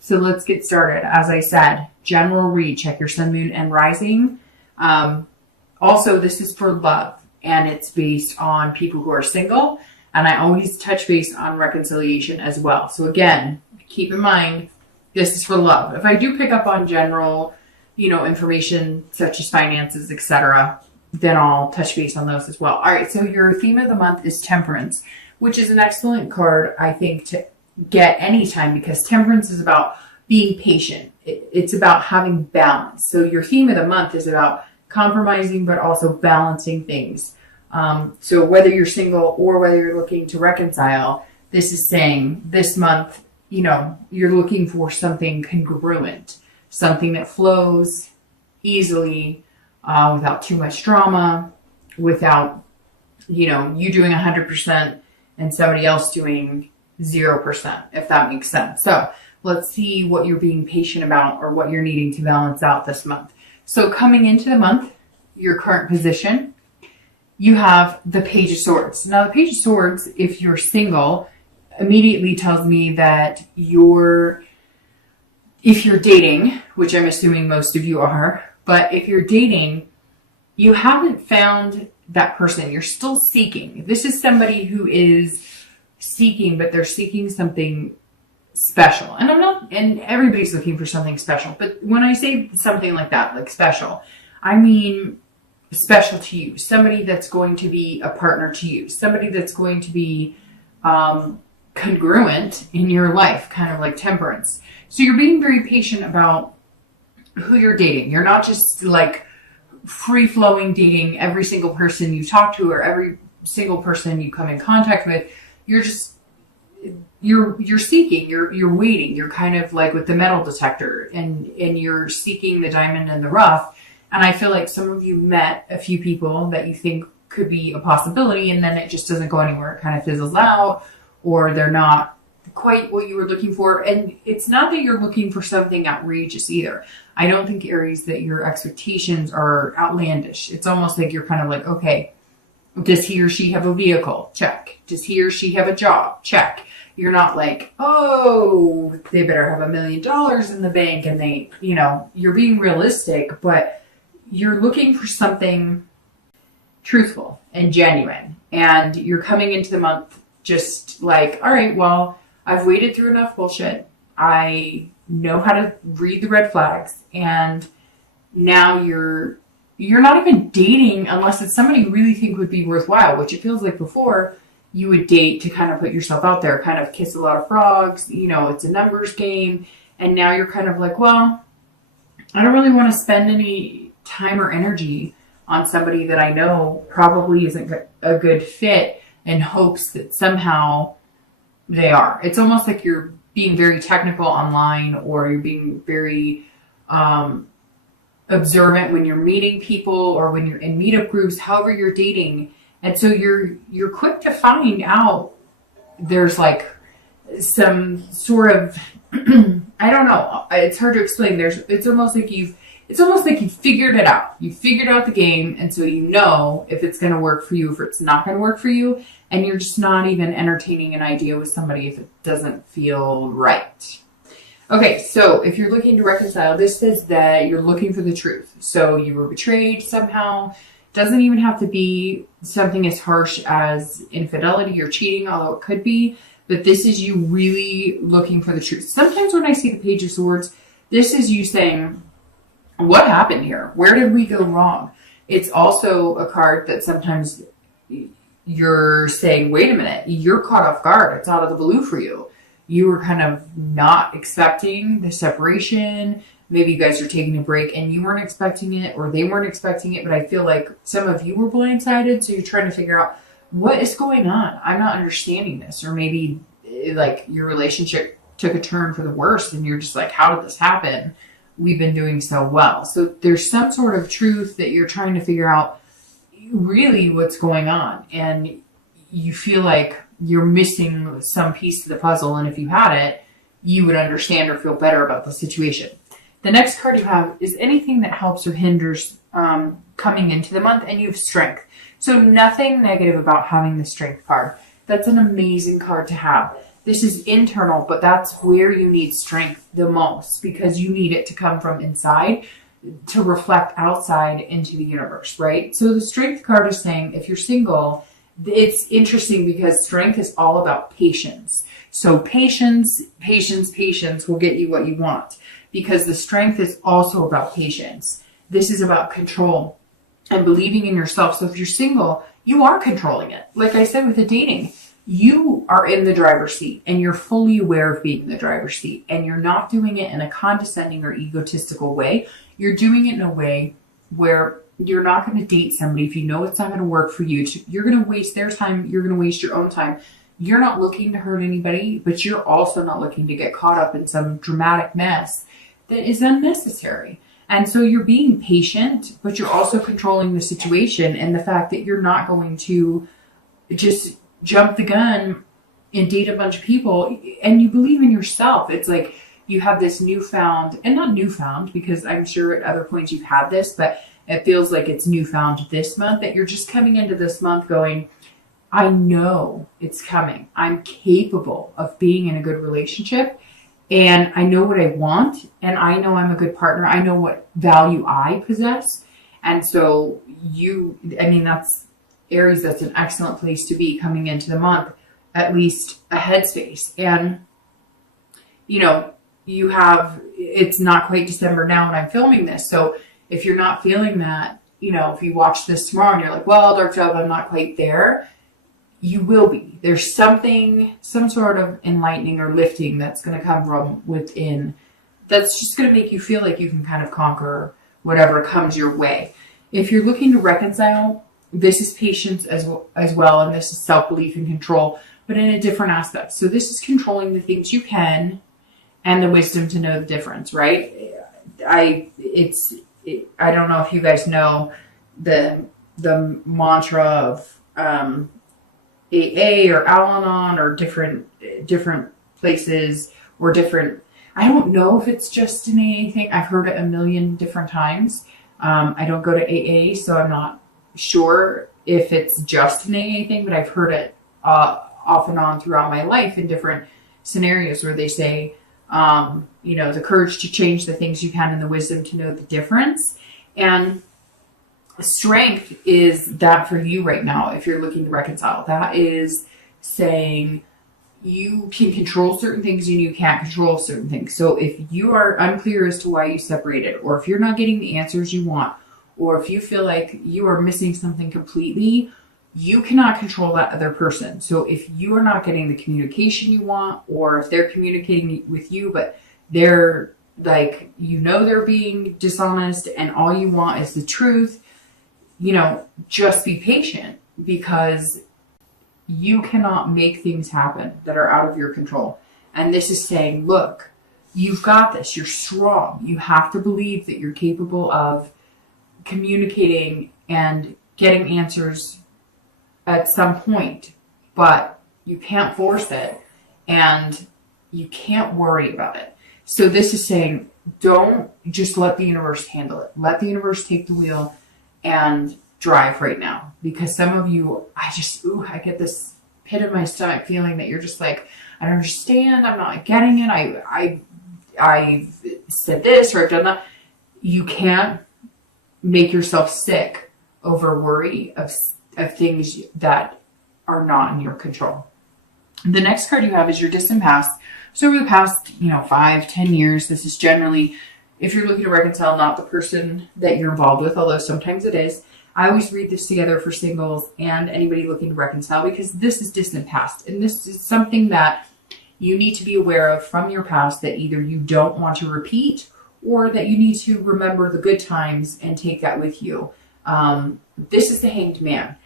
So let's get started. As I said, general read, check your sun, moon, and rising. Also, this is for love, and it's based on people who are single. And I always touch base on reconciliation as well. So again, keep in mind, this is for love. If I do pick up on general, information such as finances, etc., then I'll touch base on those as well. All right, so your theme of the month is Temperance, which is an excellent card, I think, to get anytime, because Temperance is about being patient. It's about having balance. So your theme of the month is about compromising, but also balancing things. So whether you're single or whether you're looking to reconcile, this is saying this month, you're looking for something congruent, something that flows easily, without too much drama, without, you doing 100% and somebody else doing 0%, if that makes sense. So let's see what you're being patient about or what you're needing to balance out this month. So coming into the month, your current position, you have the Page of Swords. Now, the Page of Swords, if you're single, immediately tells me that if you're dating, which I'm assuming most of you are, but if you're dating, you haven't found that person. You're still seeking. This is somebody who is seeking, but they're seeking something special. And everybody's looking for something special. But when I say something like that, like special, I mean special to you. Somebody that's going to be a partner to you. Somebody that's going to be congruent in your life, kind of like Temperance. So you're being very patient about who you're dating. You're not just like free-flowing dating every single person you talk to or every single person you come in contact with. You're seeking, you're waiting. You're kind of like with the metal detector, and you're seeking the diamond in the rough. And I feel like some of you met a few people that you think could be a possibility, and then it just doesn't go anywhere. It kind of fizzles out, or they're not quite what you were looking for. And it's not that you're looking for something outrageous either. I don't think, Aries, that your expectations are outlandish. It's almost like you're kind of like, okay, does he or she have a vehicle? Check. Does he or she have a job? Check. You're not like, oh, they better have $1 million in the bank, and they, you're being realistic, but you're looking for something truthful and genuine. And you're coming into the month just like, all right, well, I've waded through enough bullshit. I know how to read the red flags. And now you're not even dating unless it's somebody you really think would be worthwhile, which it feels like before you would date to kind of put yourself out there, kind of kiss a lot of frogs. It's a numbers game. And now you're kind of like, well, I don't really want to spend any time or energy on somebody that I know probably isn't a good fit, in hopes that somehow they are. It's almost like you're being very technical online, or you're being very observant when you're meeting people or when you're in meetup groups, however you're dating. And so you're quick to find out there's like some sort of, I don't know, it's hard to explain. It's almost like you figured it out. You figured out the game, and so you know if it's going to work for you, if it's not going to work for you, and you're just not even entertaining an idea with somebody if it doesn't feel right. Okay, so if you're looking to reconcile, this says that you're looking for the truth. So you were betrayed somehow. Doesn't even have to be something as harsh as infidelity or cheating, although it could be. But this is you really looking for the truth. Sometimes when I see the Page of Swords, this is you saying, what happened here? Where did we go wrong? It's also a card that sometimes you're saying, wait a minute, you're caught off guard. It's out of the blue for you. You were kind of not expecting the separation. Maybe you guys are taking a break and you weren't expecting it, or they weren't expecting it. But I feel like some of you were blindsided. So you're trying to figure out what is going on. I'm not understanding this. Or maybe like your relationship took a turn for the worse and you're just like, how did this happen? We've been doing so well. So there's some sort of truth that you're trying to figure out really what's going on. And you feel like you're missing some piece of the puzzle. And if you had it, you would understand or feel better about the situation. The next card you have is anything that helps or hinders coming into the month, and you have Strength. So nothing negative about having the Strength card. That's an amazing card to have. This is internal, but that's where you need strength the most, because you need it to come from inside to reflect outside into the universe, right? So the strength card is saying, if you're single, it's interesting because strength is all about patience. So patience will get you what you want, because the strength is also about patience. This is about control and believing in yourself. So if you're single, you are controlling it. Like I said with the dating, you are in the driver's seat and you're fully aware of being in the driver's seat, and you're not doing it in a condescending or egotistical way. You're doing it in a way where you're not going to date somebody if you know it's not going to work for you. You're going to waste their time. You're going to waste your own time. You're not looking to hurt anybody, but you're also not looking to get caught up in some dramatic mess that is unnecessary. And so you're being patient, but you're also controlling the situation, and the fact that you're not going to just jump the gun and date a bunch of people, and you believe in yourself. It's like you have this newfound, and not newfound, because I'm sure at other points you've had this, but it feels like it's newfound this month, that you're just coming into this month going, I know it's coming. I'm capable of being in a good relationship, and I know what I want, and I know I'm a good partner. I know what value I possess. And so that's Aries, that's an excellent place to be coming into the month, at least a headspace. And, it's not quite December now when I'm filming this. So if you're not feeling that, if you watch this tomorrow and you're like, well, Dark Job, I'm not quite there, you will be. There's some sort of enlightening or lifting that's going to come from within, that's just going to make you feel like you can kind of conquer whatever comes your way. If you're looking to reconcile, this is patience as well, and this is self-belief and control, but in a different aspect. So this is controlling the things you can and the wisdom to know the difference, right? I don't know if you guys know the mantra of AA or Al-Anon, or different places, or different, I don't know if it's just an AA thing. I've heard it a million different times. I don't go to AA, so I'm not sure if it's just an AA thing, but I've heard it off and on throughout my life in different scenarios where they say, the courage to change the things you can and the wisdom to know the difference. And strength is that for you right now, if you're looking to reconcile. That is saying you can control certain things and you can't control certain things. So if you are unclear as to why you separated, or if you're not getting the answers you want, or if you feel like you are missing something completely, you cannot control that other person. So if you are not getting the communication you want, or if they're communicating with you, but they're like, they're being dishonest and all you want is the truth, just be patient, because you cannot make things happen that are out of your control. And this is saying, look, you've got this. You're strong. You have to believe that you're capable of communicating and getting answers at some point, but you can't force it and you can't worry about it. So this is saying, don't just let the universe handle it. Let the universe take the wheel and drive right now. Because some of you, I get this pit in my stomach feeling that you're just like, I don't understand. I'm not getting it. I said this or I've done that. You can't make yourself sick over worry of things that are not in your control. The next card you have is your distant past. So over the past, 5-10 years, this is generally, if you're looking to reconcile, not the person that you're involved with, although sometimes it is. I always read this together for singles and anybody looking to reconcile, because this is distant past. And this is something that you need to be aware of from your past that either you don't want to repeat, or that you need to remember the good times and take that with you. This is the Hanged Man.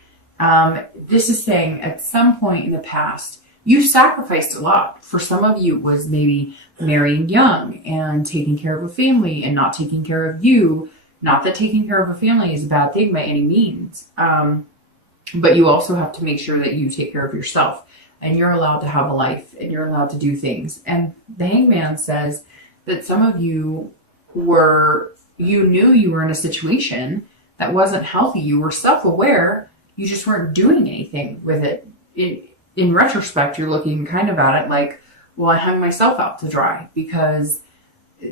This is saying at some point in the past, you've sacrificed a lot. For some of you, it was maybe marrying young and taking care of a family and not taking care of you. Not that taking care of a family is a bad thing by any means. But you also have to make sure that you take care of yourself, and you're allowed to have a life and you're allowed to do things. And the Hangman says that some of you knew you were in a situation that wasn't healthy. You were self-aware. You just weren't doing anything with it. in retrospect, you're looking kind of at it like, well, I hung myself out to dry because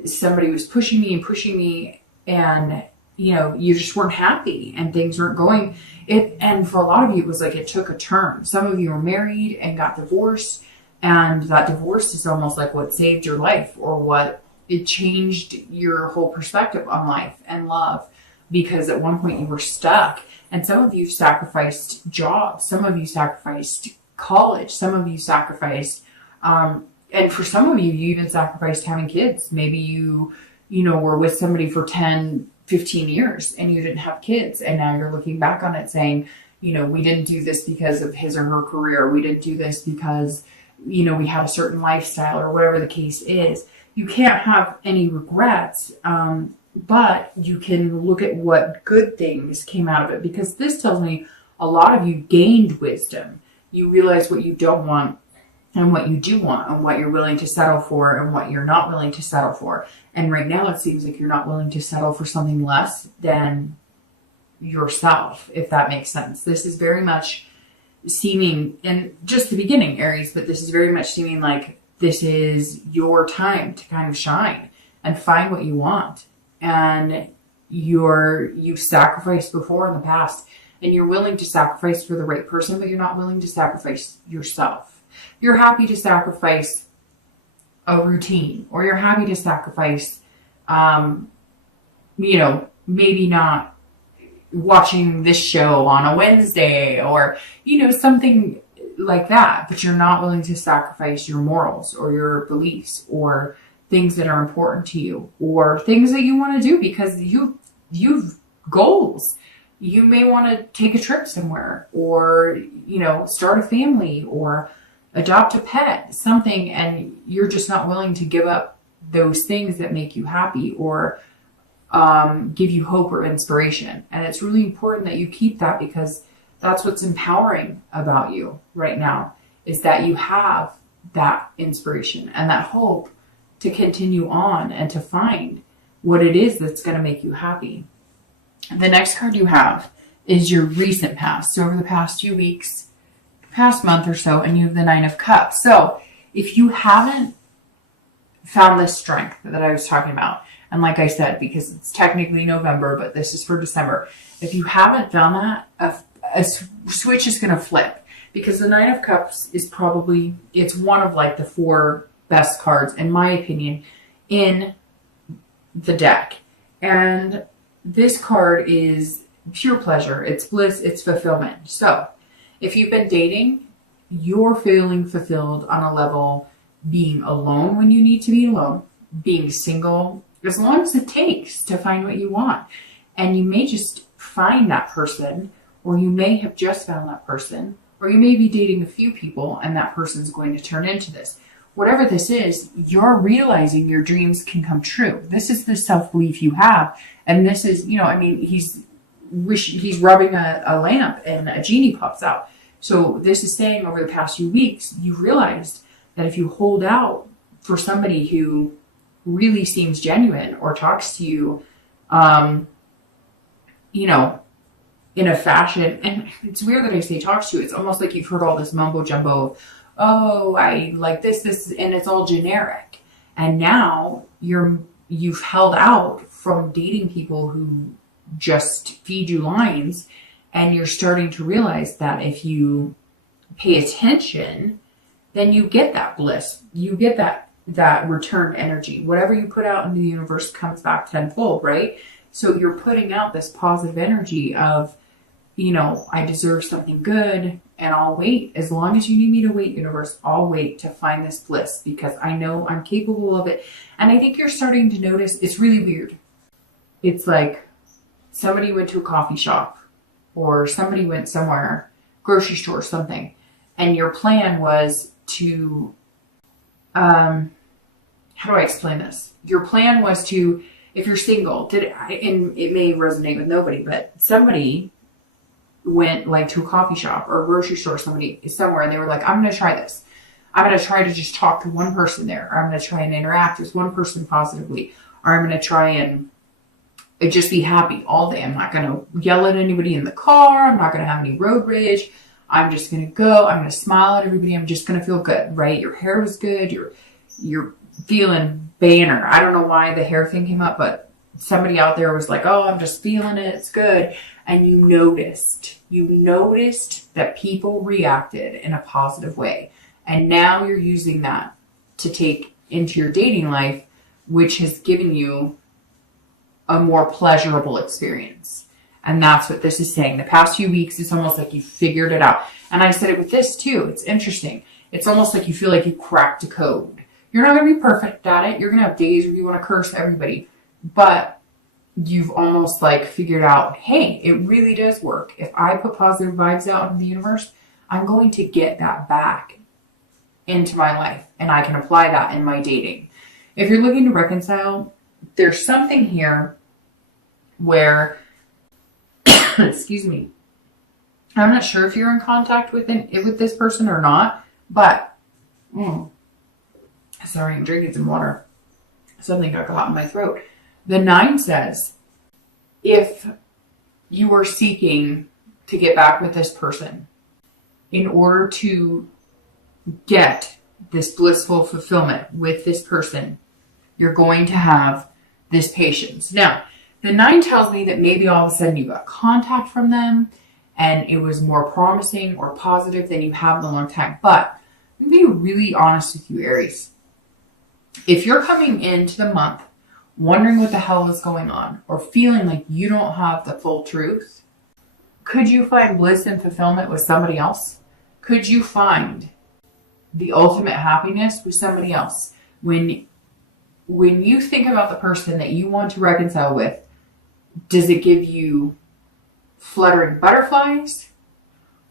somebody was pushing me, and you just weren't happy and things weren't going it. And for a lot of you, it was like it took a turn. Some of you were married and got divorced, and that divorce is almost like what saved your life, or what it changed your whole perspective on life and love, because at one point you were stuck. And some of you sacrificed jobs, some of you sacrificed college, some of you sacrificed and for some of you, you even sacrificed having kids. Maybe you were with somebody for 10, 15 years and you didn't have kids. And now you're looking back on it saying, we didn't do this because of his or her career. We didn't do this because, we had a certain lifestyle, or whatever the case is. You can't have any regrets, but you can look at what good things came out of it, because this tells me a lot of you gained wisdom. You realize what you don't want and what you do want, and what you're willing to settle for and what you're not willing to settle for. And right now it seems like you're not willing to settle for something less than yourself, if that makes sense. This is very much seeming, and just the beginning, Aries, but this is very much seeming like this is your time to kind of shine and find what you want. And you've sacrificed before in the past, and you're willing to sacrifice for the right person, but you're not willing to sacrifice yourself. You're happy to sacrifice a routine, or you're happy to sacrifice, maybe not watching this show on a Wednesday, or, something like that, but you're not willing to sacrifice your morals or your beliefs or things that are important to you, or things that you want to do because you've goals. You may want to take a trip somewhere, or, start a family, or adopt a pet, something, and you're just not willing to give up those things that make you happy, or give you hope or inspiration. And it's really important that you keep that, because that's what's empowering about you right now, is that you have that inspiration and that hope to continue on and to find what it is that's going to make you happy. The next card you have is your recent past. So over the past few weeks, past month or so, and you have the 9 of Cups. So if you haven't found this strength that I was talking about, and like I said, because it's technically November, but this is for December, if you haven't found that, a switch is going to flip, because the 9 of Cups is probably, it's one of like the 4 best cards, in my opinion, in the deck. And this card is pure pleasure. It's bliss. It's fulfillment. So if you've been dating, you're feeling fulfilled on a level, being alone when you need to be alone, being single, as long as it takes to find what you want. And you may just find that person, or you may have just found that person, or you may be dating a few people and that person's going to turn into this. Whatever this is, you're realizing your dreams can come true. This is the self-belief you have. And this is, he's rubbing a lamp and a genie pops out. So this is saying over the past few weeks, you've realized that if you hold out for somebody who really seems genuine, or talks to you, in a fashion, and it's weird that I say talks to you, it's almost like you've heard all this mumbo jumbo of, oh, I like this, and it's all generic. And now you've held out from dating people who just feed you lines, and you're starting to realize that if you pay attention, then you get that bliss. You get that return energy. Whatever you put out into the universe comes back tenfold, right? So you're putting out this positive energy of, I deserve something good, and I'll wait. As long as you need me to wait, universe, I'll wait to find this bliss, because I know I'm capable of it. And I think you're starting to notice, it's really weird. It's like somebody went to a coffee shop, or somebody went somewhere, grocery store, something, and your plan was to, how do I explain this? Your plan was to, if you're single, and it may resonate with nobody, but somebody went like to a coffee shop or a grocery store, somewhere, and they were like, I'm going to try this. I'm going to try to just talk to one person there. Or I'm going to try and interact with one person positively. Or I'm going to try and just be happy all day. I'm not going to yell at anybody in the car. I'm not going to have any road rage. I'm just going to go. I'm going to smile at everybody. I'm just going to feel good, right? Your hair was good. You're feeling banner. I don't know why the hair thing came up, but somebody out there was like, oh, I'm just feeling it. It's good. And you noticed that people reacted in a positive way. And now you're using that to take into your dating life, which has given you a more pleasurable experience. And that's what this is saying. The past few weeks, it's almost like you figured it out. And I said it with this too. It's interesting. It's almost like you feel like you cracked a code. You're not going to be perfect at it. You're going to have days where you want to curse everybody. But you've almost like figured out, hey, it really does work. If I put positive vibes out into the universe, I'm going to get that back into my life. And I can apply that in my dating. If you're looking to reconcile, there's something here where, excuse me, I'm not sure if you're in contact with this person or not, but, sorry, I'm drinking some water. Something got caught in my throat. The 9 says, if you are seeking to get back with this person in order to get this blissful fulfillment with this person, you're going to have this patience. Now, the 9 tells me that maybe all of a sudden you got contact from them and it was more promising or positive than you have in a long time. But I'm going to be really honest with you, Aries. If you're coming into the month wondering what the hell is going on or feeling like you don't have the full truth, could you find bliss and fulfillment with somebody else? Could you find the ultimate happiness with somebody else? When you think about the person that you want to reconcile with, does it give you fluttering butterflies?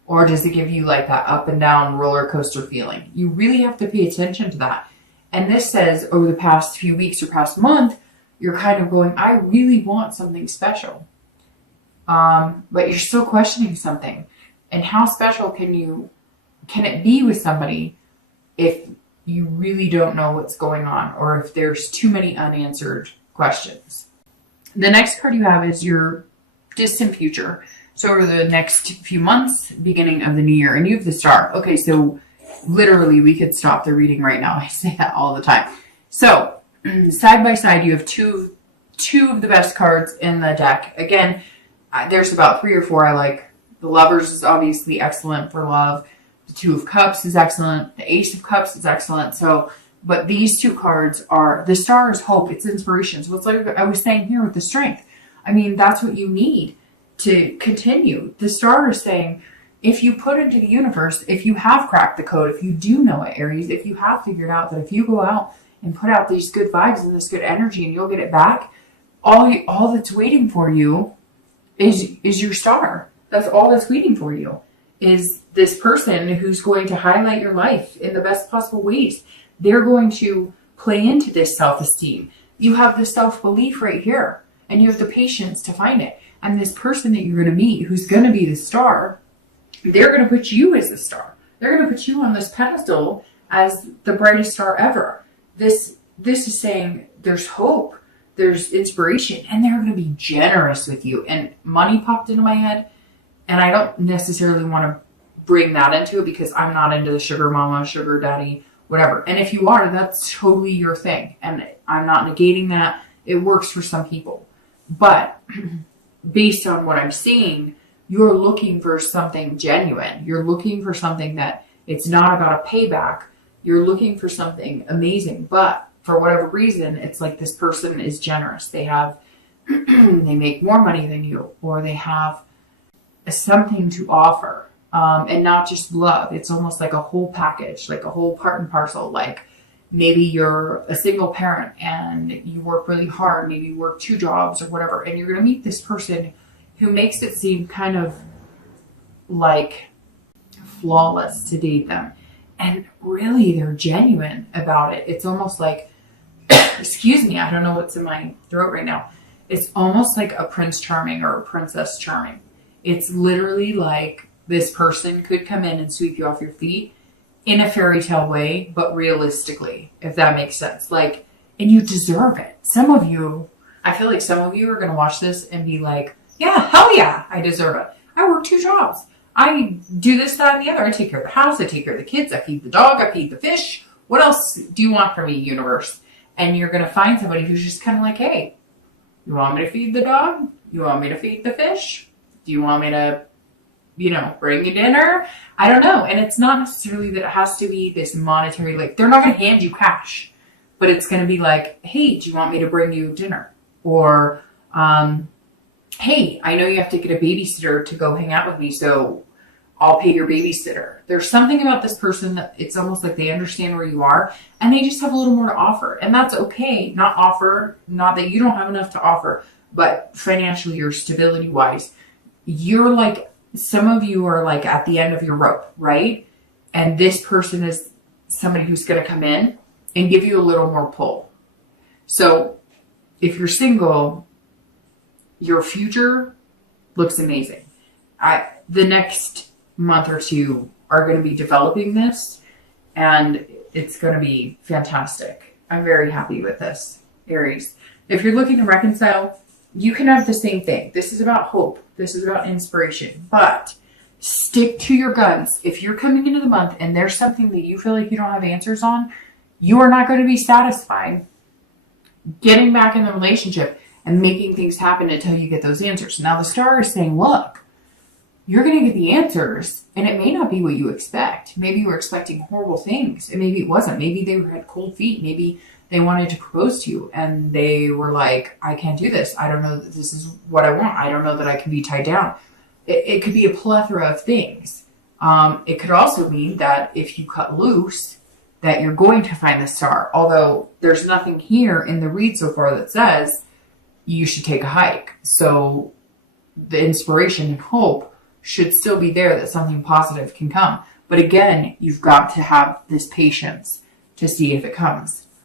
Or does it give you like that up and down roller coaster feeling? You really have to pay attention to that. And this says over the past few weeks or past month, you're kind of going, I really want something special. But you're still questioning something. And how special can it be with somebody if you really don't know what's going on or if there's too many unanswered questions? The next card you have is your distant future. So over the next few months, beginning of the new year, and you have the Star. Okay, so literally we could stop the reading right now. I say that all the time. So side by side, you have two of the best cards in the deck. Again, there's about 3 or 4 I like. The Lovers is obviously excellent for love. The 2 of Cups is excellent. The Ace of Cups is excellent. So, but these 2 cards are, the Star is hope. It's inspiration. So it's like I was saying here with the Strength. I mean, that's what you need to continue. The Star is saying, if you put into the universe, if you have cracked the code, if you do know it, Aries, if you have figured out that if you go out and put out these good vibes and this good energy and you'll get it back, all that's waiting for you is your Star. That's all that's waiting for you, is this person who's going to highlight your life in the best possible ways. They're going to play into this self-esteem. You have the self-belief right here, and you have the patience to find it. And this person that you're going to meet, who's going to be the Star, they're going to put you as the Star. They're going to put you on this pedestal as the brightest star ever. This is saying there's hope, there's inspiration, and they're going to be generous with you. And money popped into my head, and I don't necessarily want to bring that into it because I'm not into the sugar mama, sugar daddy, whatever. And if you are, that's totally your thing. And I'm not negating that. It works for some people. But based on what I'm seeing, you're looking for something genuine. You're looking for something that it's not about a payback. You're looking for something amazing. But for whatever reason, it's like this person is generous. They have, they make more money than you, or they have something to offer. And not just love. It's almost like a whole package, like a whole part and parcel. Like maybe you're a single parent and you work really hard. Maybe you work 2 jobs or whatever. And you're going to meet this person who makes it seem kind of like flawless to date them. And really, they're genuine about it. It's almost like, excuse me, I don't know what's in my throat right now. It's almost like a Prince Charming or a Princess Charming. It's literally like this person could come in and sweep you off your feet in a fairy tale way, but realistically, if that makes sense. Like, and you deserve it. Some of you, I feel like some of you are going to watch this and be like, yeah, hell yeah, I deserve it. I work 2 jobs. I do this, that, and the other. I take care of the house. I take care of the kids. I feed the dog. I feed the fish. What else do you want from me, universe? And you're going to find somebody who's just kind of like, hey, you want me to feed the dog? You want me to feed the fish? Do you want me to, bring you dinner? I don't know. And it's not necessarily that it has to be this monetary, like, they're not going to hand you cash, but it's going to be like, hey, do you want me to bring you dinner? Or, hey, I know you have to get a babysitter to go hang out with me, so I'll pay your babysitter. There's something about this person that it's almost like they understand where you are and they just have a little more to offer. And that's okay. Not that you don't have enough to offer, but financially or stability wise, you're like, some of you are like at the end of your rope, right? And this person is somebody who's going to come in and give you a little more pull. So if you're single, your future looks amazing. The next month or two are going to be developing this, and it's going to be fantastic. I'm very happy with this, Aries. If you're looking to reconcile, you can have the same thing. This is about hope. This is about inspiration. But stick to your guns. If you're coming into the month and there's something that you feel like you don't have answers on, you are not going to be satisfied getting back in the relationship and making things happen until you get those answers. Now the star is saying, look, you're going to get the answers and it may not be what you expect. Maybe you were expecting horrible things and maybe it wasn't. Maybe they had cold feet. Maybe they wanted to propose to you and they were like, I can't do this. I don't know that this is what I want. I don't know that I can be tied down. It could be a plethora of things. It could also mean that if you cut loose, that you're going to find the star. Although there's nothing here in the read so far that says you should take a hike. So the inspiration and hope should still be there that something positive can come. But again, you've got to have this patience to see if it comes.